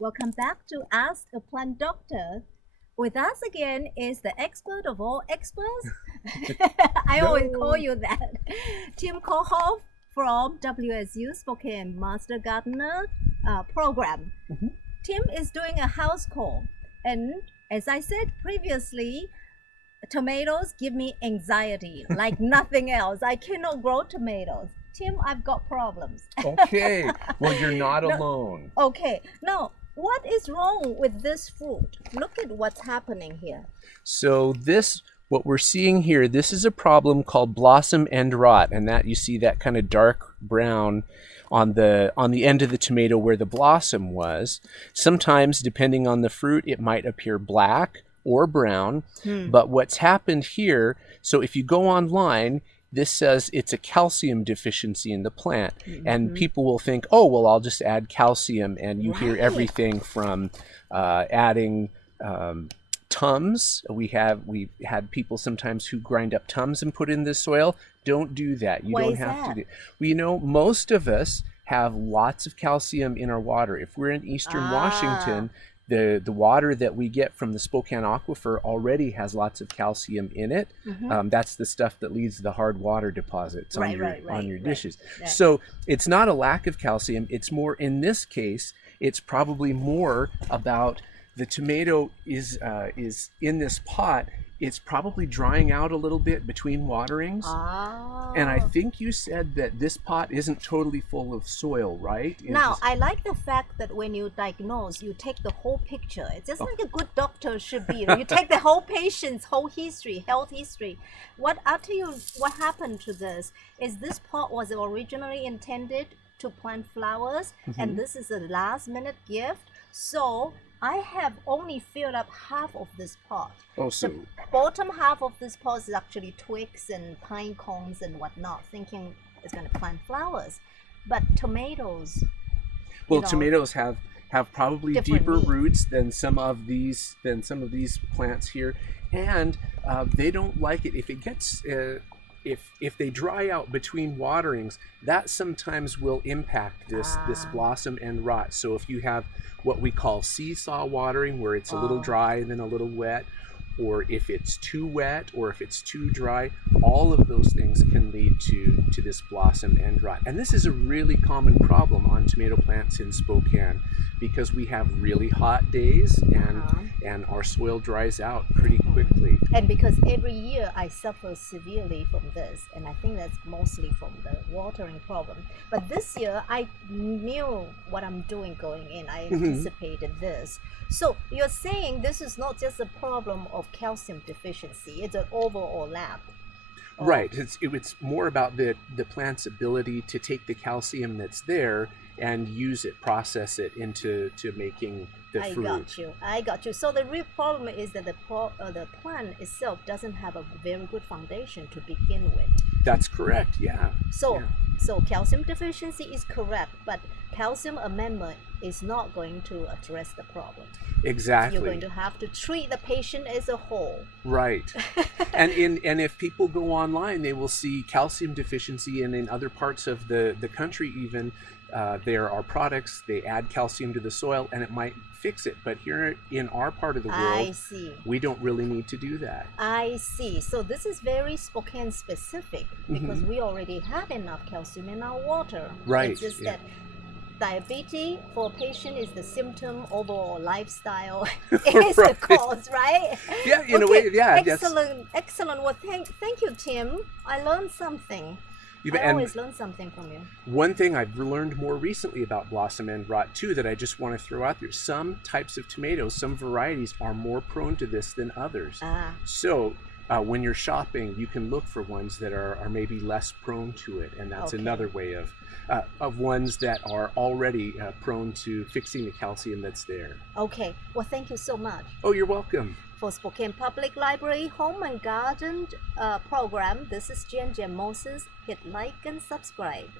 Welcome back to Ask a Plant Doctor. With us again is the expert of all experts. I always call you that. Tim Kohoff from WSU Spokane Master Gardener program. Tim is doing a house call. And as I said previously, tomatoes give me anxiety like nothing else. I cannot grow tomatoes. Tim, I've got problems. Okay, well, you're not alone. Okay, now what is wrong with this fruit? Look at what's happening here. So what we're seeing here, this is a problem called blossom end rot, and that you see that kind of dark brown on the end of the tomato where the blossom was. Sometimes, depending on the fruit, it might appear black or brown. But what's happened here, so if you go online, this says it's a calcium deficiency in the plant. And people will think, oh, well, I'll just add calcium. And you hear everything from adding Tums. We've had people sometimes who grind up Tums and put in the soil. Don't do that. You don't have to do. Well, most of us have lots of calcium in our water. If we're in Eastern Washington, the water that we get from the Spokane Aquifer already has lots of calcium in it. That's the stuff that leads to the hard water deposits on your dishes. So it's not a lack of calcium. It's more, in this case, it's probably more about the tomato is in this pot. It's probably drying out a little bit between waterings. And I think you said that this pot isn't totally full of soil, right? Now, I like the fact that when you diagnose, you take the whole picture. It's just like a good doctor should be. You take the whole patient's whole history, health history. What happened to this is this pot was originally intended to plant flowers, and this is a last-minute gift. So I have only filled up half of this pot. The bottom half of this pot is actually twigs and pine cones and whatnot, thinking it's going to plant flowers. But tomatoes, tomatoes have probably deeper needs. roots than some of these plants here, and they don't like it if it gets if they dry out between waterings. That sometimes will impact this blossom end rot. So if you have what we call seesaw watering, where it's a little dry and then a little wet, or if it's too wet or if it's too dry, all of those things can lead to this blossom end rot. And this is a really common problem on tomato plants in Spokane because we have really hot days and our soil dries out pretty quickly. And because every year I suffer severely from this, and I think that's mostly from the watering problem. But this year I knew what I'm doing going in. I anticipated this. So you're saying this is not just a problem of calcium deficiency, it's an overlap. Right. It's more about the plant's ability to take the calcium that's there and use it, process it into making the fruit. I got you. So the real problem is that the plant itself doesn't have a very good foundation to begin with. That's correct, yeah. So calcium deficiency is correct, but calcium amendment is not going to address the problem. Exactly. You're going to have to treat the patient as a whole. Right. and if people go online, they will see calcium deficiency, and in other parts of the country even, there are products, they add calcium to the soil and it might fix it. But here in our part of the world, we don't really need to do that. I see. So this is very Spokane specific because we already have enough calcium in our water. Right. It's just that diabetes for a patient is the symptom, overall lifestyle is the cause, right? Yeah, in a way, yeah. Excellent. Well, thank you, Tim. I learned something. I always learn something from you. One thing I've learned more recently about blossom end rot too that I just want to throw out there: some types of tomatoes, some varieties are more prone to this than others. So when you're shopping, you can look for ones that are maybe less prone to it, and that's another way of ones that are already prone to fixing the calcium that's there. Okay. Well, thank you so much. Oh, you're welcome. For Spokane Public Library Home and Garden program, this is Jen Moses. Hit like and subscribe.